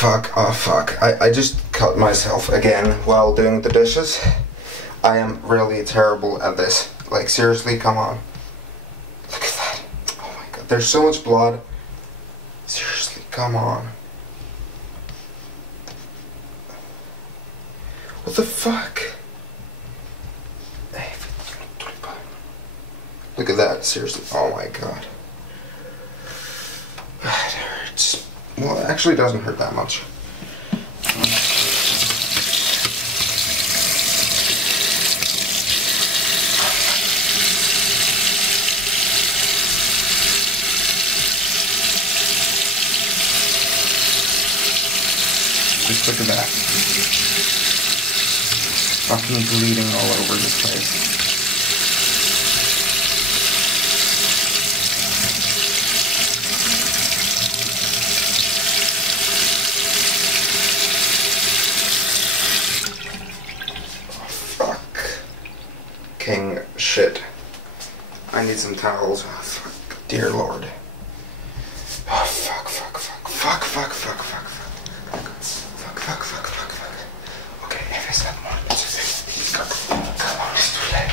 fuck, oh fuck. I just cut myself again while doing the dishes. I am really terrible at this. Like, seriously, come on. Look at that. Oh my god, there's so much blood. Seriously, come on. What the fuck? Look at that, seriously. Oh my god. It hurts. Well, it actually doesn't hurt that much. Just look at that. Fucking bleeding all over this place. King shit. I need some towels. Oh, fuck. Dear Lord. Oh, fuck, fuck, fuck. Fuck, fuck, fuck, fuck, fuck. Fuck, fuck, fuck, fuck, fuck. Okay, if it's not more, come on, it's too late.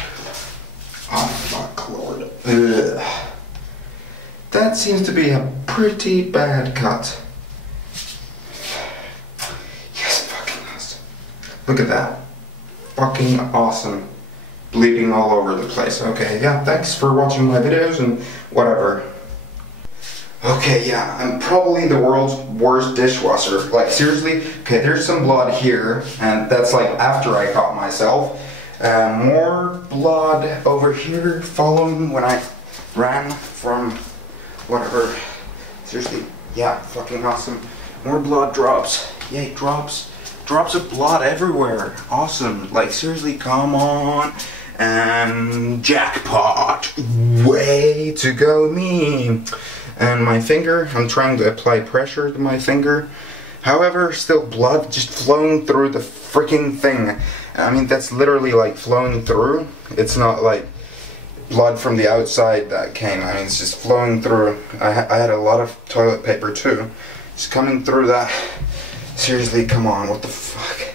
Oh, fuck, Lord. Ugh. That seems to be a pretty bad cut. Yes, fucking awesome. Look at that. Fucking awesome. Bleeding all over the place. Okay, yeah, thanks for watching my videos and whatever. Okay, yeah, I'm probably the world's worst dishwasher. Like, seriously, okay, there's some blood here, and that's like after I caught myself. More blood over here following when I ran from whatever. Seriously, yeah, fucking awesome. More blood drops. Yay, drops. Drops of blood everywhere. Awesome. Like, seriously, come on. And jackpot. Way to go me. And my finger, I'm trying to apply pressure to my finger. However, still blood just flowing through the freaking thing. I mean, that's literally like flowing through. It's not like blood from the outside that came. I mean, it's just flowing through. I had a lot of toilet paper too. It's coming through that. Seriously, come on, what the fuck?